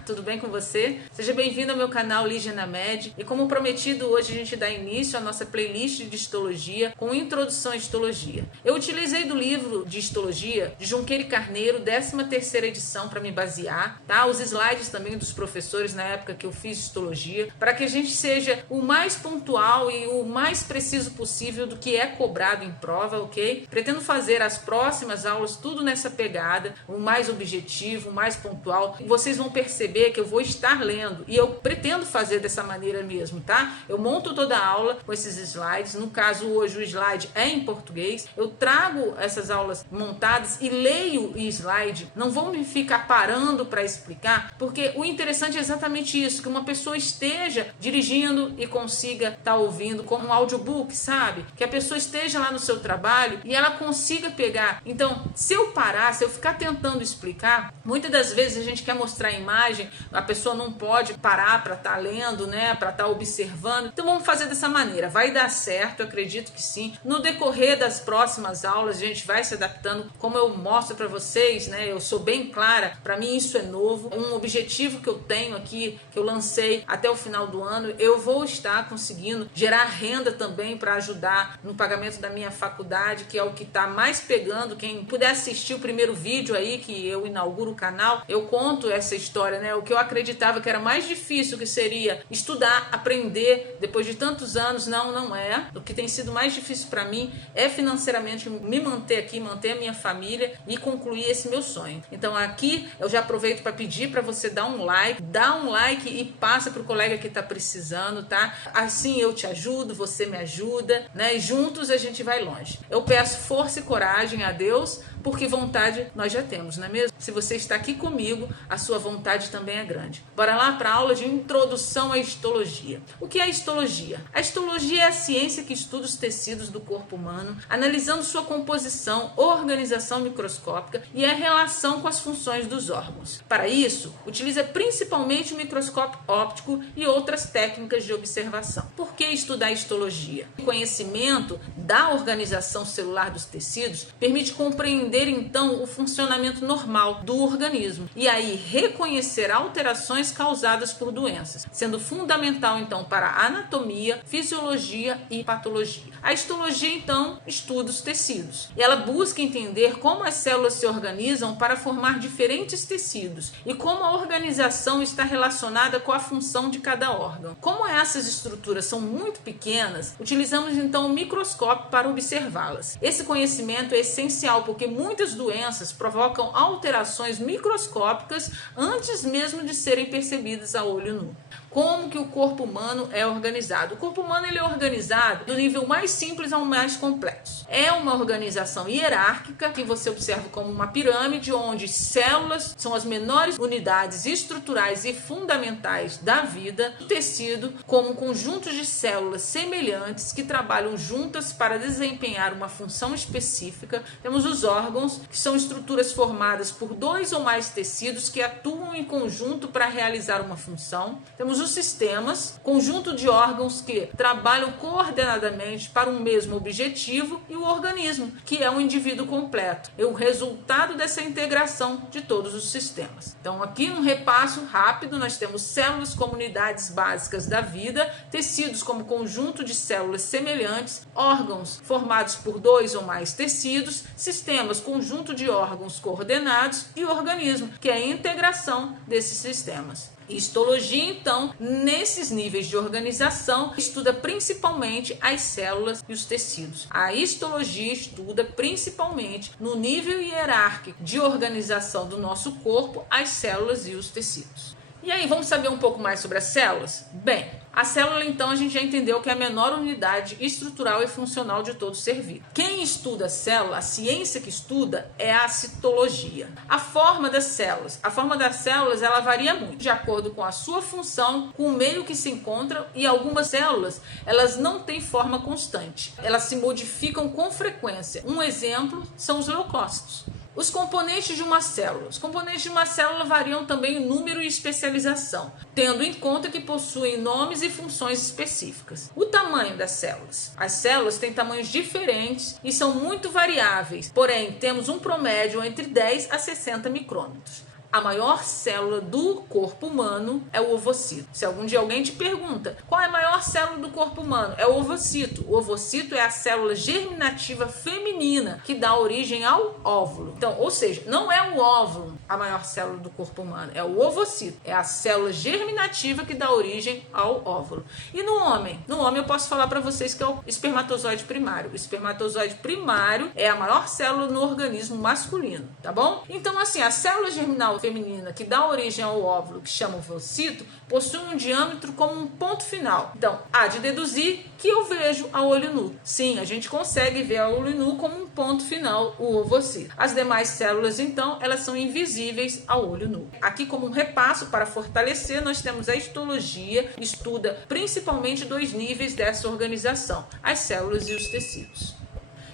Olá, tudo bem com você? Seja bem-vindo ao meu canal Lígia na Med. E como prometido, hoje a gente dá início à nossa playlist de histologia com introdução à histologia. Eu utilizei do livro de histologia de Junqueira e Carneiro, 13ª edição, para me basear, tá? Os slides também dos professores na época que eu fiz histologia, para que a gente seja o mais pontual e o mais preciso possível do que é cobrado em prova, ok? Pretendo fazer as próximas aulas tudo nessa pegada, o mais objetivo, o mais pontual. Vocês vão perceber que eu vou estar lendo e eu pretendo fazer dessa maneira mesmo, tá? Eu monto toda a aula com esses slides. No caso, hoje o slide é em português. Eu trago essas aulas montadas e leio o slide. Não vou me ficar parando para explicar, porque o interessante é exatamente isso, que uma pessoa esteja dirigindo e consiga estar ouvindo como um audiobook, sabe? Que a pessoa esteja lá no seu trabalho e ela consiga pegar. Então, se eu parar, se eu ficar tentando explicar, muitas das vezes a gente quer mostrar a imagem, a pessoa não pode parar para estar lendo, né, para estar observando. Então vamos fazer dessa maneira, vai dar certo, eu acredito que sim. No decorrer das próximas aulas a gente vai se adaptando, como eu mostro para vocês, né, eu sou bem clara, para mim isso é novo, um objetivo que eu tenho aqui, que eu lancei até o final do ano, eu vou estar conseguindo gerar renda também para ajudar no pagamento da minha faculdade, que é o que está mais pegando. Quem puder assistir o primeiro vídeo aí que eu inauguro o canal, eu conto essa história, né? O que eu acreditava que era mais difícil, que seria estudar, aprender depois de tantos anos, não é. O que tem sido mais difícil para mim é financeiramente me manter aqui, manter a minha família e concluir esse meu sonho. Então aqui eu já aproveito para pedir para você dar um like e passa para o colega que está precisando, tá? Assim eu te ajudo, você me ajuda, né? E juntos a gente vai longe. Eu peço força e coragem a Deus, porque vontade nós já temos, não é mesmo? Se você está aqui comigo, a sua vontade também é grande. Bora lá para a aula de introdução à histologia. O que é a histologia? A histologia é a ciência que estuda os tecidos do corpo humano, analisando sua composição, organização microscópica e a relação com as funções dos órgãos. Para isso, utiliza principalmente o microscópio óptico e outras técnicas de observação. Por que estudar histologia? O conhecimento da organização celular dos tecidos permite compreender então o funcionamento normal do organismo e aí reconhecer alterações causadas por doenças, sendo fundamental então para a anatomia, fisiologia e patologia. A histologia então estuda os tecidos e ela busca entender como as células se organizam para formar diferentes tecidos e como a organização está relacionada com a função de cada órgão. Como essas estruturas são muito pequenas, utilizamos então o microscópio para observá-las. Esse conhecimento é essencial porque muitas doenças provocam alterações microscópicas antes mesmo de serem percebidas a olho nu. Como que o corpo humano é organizado? O corpo humano ele é organizado do nível mais simples ao mais complexo. É uma organização hierárquica que você observa como uma pirâmide, onde células são as menores unidades estruturais e fundamentais da vida. O tecido como um conjunto de células semelhantes que trabalham juntas para desempenhar uma função específica. Temos os órgãos, que são estruturas formadas por dois ou mais tecidos que atuam em conjunto para realizar uma função. Temos os sistemas, conjunto de órgãos que trabalham coordenadamente para um mesmo objetivo, e o organismo, que é um indivíduo completo, é o resultado dessa integração de todos os sistemas. Então aqui num repasso rápido nós temos células como unidades básicas da vida, tecidos como conjunto de células semelhantes, órgãos formados por dois ou mais tecidos, sistemas, conjunto de órgãos coordenados, e o organismo, que é a integração desses sistemas. Histologia, então, nesses níveis de organização, estuda principalmente as células e os tecidos. A histologia estuda principalmente no nível hierárquico de organização do nosso corpo, as células e os tecidos. E aí, vamos saber um pouco mais sobre as células? Bem, a célula, então, a gente já entendeu que é a menor unidade estrutural e funcional de todo ser vivo. Quem estuda a célula, a ciência que estuda, é a citologia. A forma das células, ela varia muito, de acordo com a sua função, com o meio que se encontra, e algumas células, elas não têm forma constante. Elas se modificam com frequência. Um exemplo são os leucócitos. Os componentes de uma célula. Os componentes de uma célula variam também em número e especialização, tendo em conta que possuem nomes e funções específicas. O tamanho das células. As células têm tamanhos diferentes e são muito variáveis, porém temos um promédio entre 10 a 60 micrômetros. A maior célula do corpo humano é o ovocito. Se algum dia alguém te pergunta qual é a maior célula do corpo humano, é o ovocito. O ovocito é a célula germinativa feminina que dá origem ao óvulo. Então, ou seja, não é o óvulo a maior célula do corpo humano, é o ovocito. É a célula germinativa que dá origem ao óvulo. E no homem? No homem eu posso falar para vocês que é o espermatozoide primário. O espermatozoide primário é a maior célula no organismo masculino, tá bom? Então, assim, a célula germinal feminina que dá origem ao óvulo, que chama ovocito, possui um diâmetro como um ponto final. Então, há de deduzir que eu vejo a olho nu. Sim, a gente consegue ver a olho nu como um ponto final o ovocito. As demais células, então, elas são invisíveis ao olho nu. Aqui, como um repasso para fortalecer, nós temos a histologia, estuda principalmente 2 níveis dessa organização, as células e os tecidos.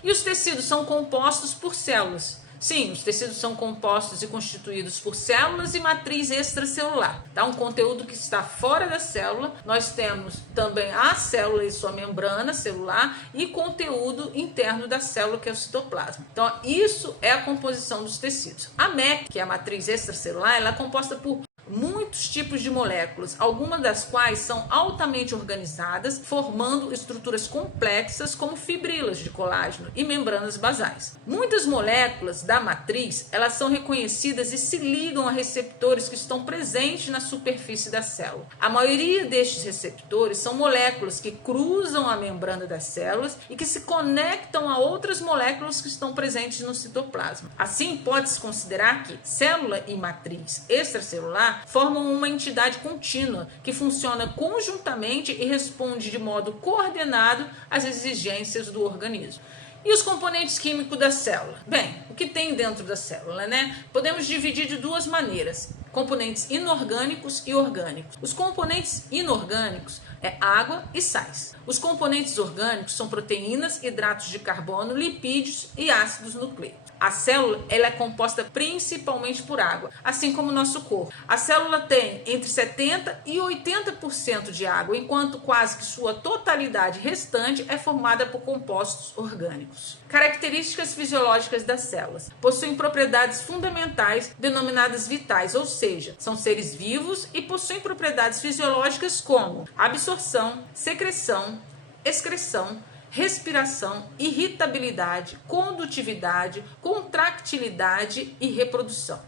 E os tecidos são compostos por células. Sim, os tecidos são compostos e constituídos por células e matriz extracelular. Tá? Um conteúdo que está fora da célula. Nós temos também a célula e sua membrana celular e conteúdo interno da célula, que é o citoplasma. Então, isso é a composição dos tecidos. A MEC, que é a matriz extracelular, ela é composta por muitos tipos de moléculas, algumas das quais são altamente organizadas, formando estruturas complexas como fibrilas de colágeno e membranas basais. Muitas moléculas da matriz, elas são reconhecidas e se ligam a receptores que estão presentes na superfície da célula. A maioria destes receptores são moléculas que cruzam a membrana das células e que se conectam a outras moléculas que estão presentes no citoplasma. Assim, pode-se considerar que célula e matriz extracelular formam uma entidade contínua que funciona conjuntamente e responde de modo coordenado às exigências do organismo. E os componentes químicos da célula? Bem, o que tem dentro da célula, né? Podemos dividir de 2 maneiras: componentes inorgânicos e orgânicos. Os componentes inorgânicos é água e sais. Os componentes orgânicos são proteínas, hidratos de carbono, lipídios e ácidos nucleicos. A célula ela é composta principalmente por água, assim como o nosso corpo. A célula tem entre 70% e 80% de água, enquanto quase que sua totalidade restante é formada por compostos orgânicos. Características fisiológicas das células. Possuem propriedades fundamentais denominadas vitais, ou seja, são seres vivos e possuem propriedades fisiológicas como absorção, secreção, excreção, respiração, irritabilidade, condutividade, contractilidade e reprodução.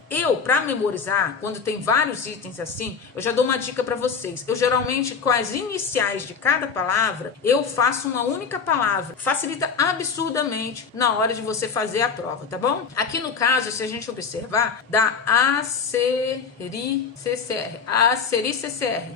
Para memorizar, quando tem vários itens assim, eu já dou uma dica para vocês. Eu geralmente, com as iniciais de cada palavra, eu faço uma única palavra. Facilita absurdamente na hora de você fazer a prova, tá bom? Aqui no caso, se a gente observar, dá ACRICCR.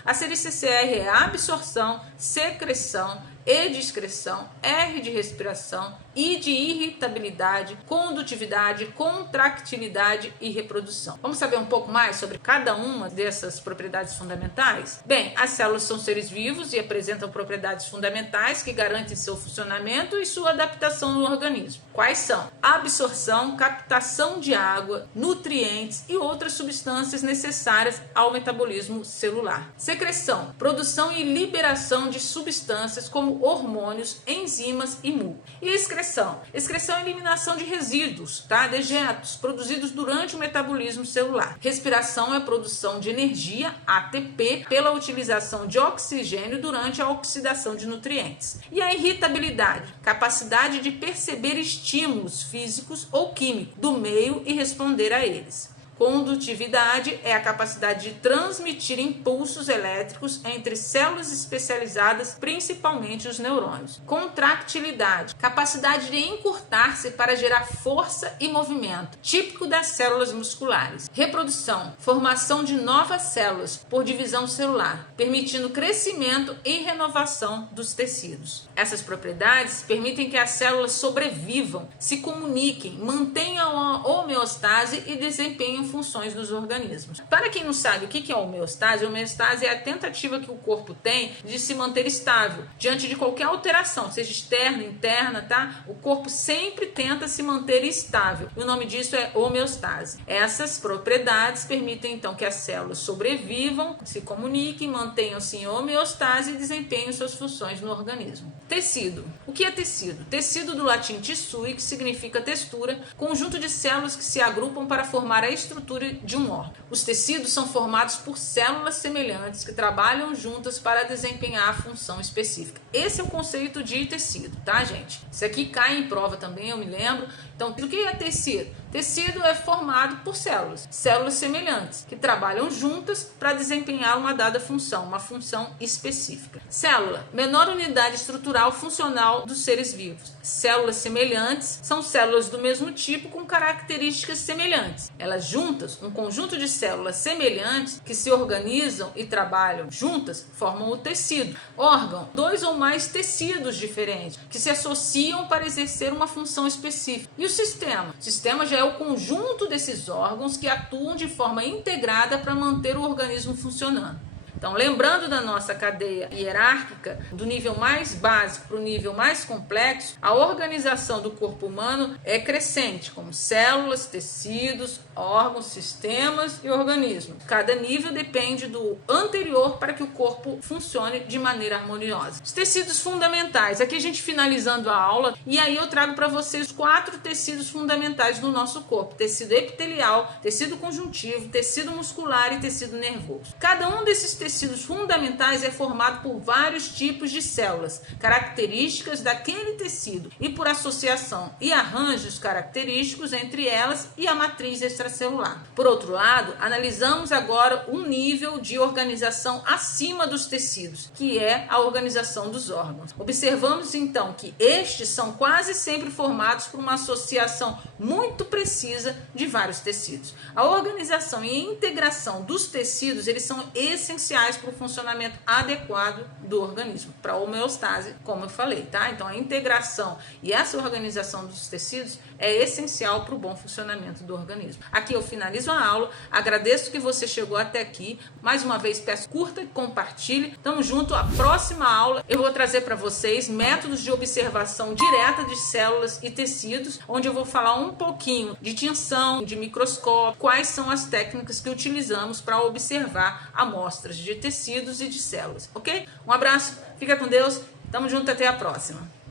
ACRICCR é absorção, secreção, E de excreção, R de respiração, I de irritabilidade, condutividade, contractilidade e reprodução. Vamos saber um pouco mais sobre cada uma dessas propriedades fundamentais? Bem, as células são seres vivos e apresentam propriedades fundamentais que garantem seu funcionamento e sua adaptação no organismo. Quais são? Absorção, captação de água, nutrientes e outras substâncias necessárias ao metabolismo celular. Secreção, produção e liberação de substâncias como hormônios, enzimas e muco. E excreção é a eliminação de resíduos, tá? Dejetos produzidos durante o metabolismo celular. Respiração é a produção de energia, ATP, pela utilização de oxigênio durante a oxidação de nutrientes. E a irritabilidade, capacidade de perceber estímulos físicos ou químicos do meio e responder a eles. Condutividade é a capacidade de transmitir impulsos elétricos entre células especializadas, principalmente os neurônios. Contractilidade, capacidade de encurtar-se para gerar força e movimento, típico das células musculares. Reprodução, formação de novas células por divisão celular, permitindo crescimento e renovação dos tecidos. Essas propriedades permitem que as células sobrevivam, se comuniquem, mantenham a homeostase e desempenhem funções dos organismos. Para quem não sabe o que é homeostase, homeostase é a tentativa que o corpo tem de se manter estável diante de qualquer alteração, seja externa, interna, tá? O corpo sempre tenta se manter estável. E o nome disso é homeostase. Essas propriedades permitem então que as células sobrevivam, se comuniquem, mantenham-se em homeostase e desempenhem suas funções no organismo. Tecido. O que é tecido? Tecido do latim tissue, que significa textura, conjunto de células que se agrupam para formar a estrutura estrutura de um órgão. Os tecidos são formados por células semelhantes que trabalham juntas para desempenhar a função específica. Esse é o conceito de tecido, tá, gente? Isso aqui cai em prova também, eu me lembro. Então, o que é tecido? Tecido é formado por células semelhantes, que trabalham juntas para desempenhar uma dada função, uma função específica. Célula, menor unidade estrutural funcional dos seres vivos. Células semelhantes são células do mesmo tipo com características semelhantes. Elas juntas, um conjunto de células semelhantes que se organizam e trabalham juntas, formam o tecido. Órgão, dois ou mais tecidos diferentes que se associam para exercer uma função específica. E o sistema? O sistema já é o conjunto desses órgãos que atuam de forma integrada para manter o organismo funcionando. Então, lembrando da nossa cadeia hierárquica, do nível mais básico para o nível mais complexo, a organização do corpo humano é crescente, como células, tecidos, órgãos, sistemas e organismos. Cada nível depende do anterior para que o corpo funcione de maneira harmoniosa. Os tecidos fundamentais, aqui a gente finalizando a aula, e aí eu trago para vocês 4 tecidos fundamentais do nosso corpo: tecido epitelial, tecido conjuntivo, tecido muscular e tecido nervoso. Cada um desses tecidos fundamentais é formado por vários tipos de células, características daquele tecido e por associação e arranjos característicos entre elas e a matriz extracelular. Por outro lado, analisamos agora um nível de organização acima dos tecidos, que é a organização dos órgãos. Observamos então que estes são quase sempre formados por uma associação muito precisa de vários tecidos. A organização e a integração dos tecidos, eles são essenciais para o funcionamento adequado do organismo, para a homeostase, como eu falei, tá? Então, a integração e essa organização dos tecidos é essencial para o bom funcionamento do organismo. Aqui eu finalizo a aula, agradeço que você chegou até aqui. Mais uma vez, peço curta e compartilhe. Tamo junto, a próxima aula eu vou trazer para vocês métodos de observação direta de células e tecidos, onde eu vou falar um pouquinho de tinção, de microscópio, quais são as técnicas que utilizamos para observar amostras de tecidos e de células, ok? Um abraço, fica com Deus, tamo junto, até a próxima.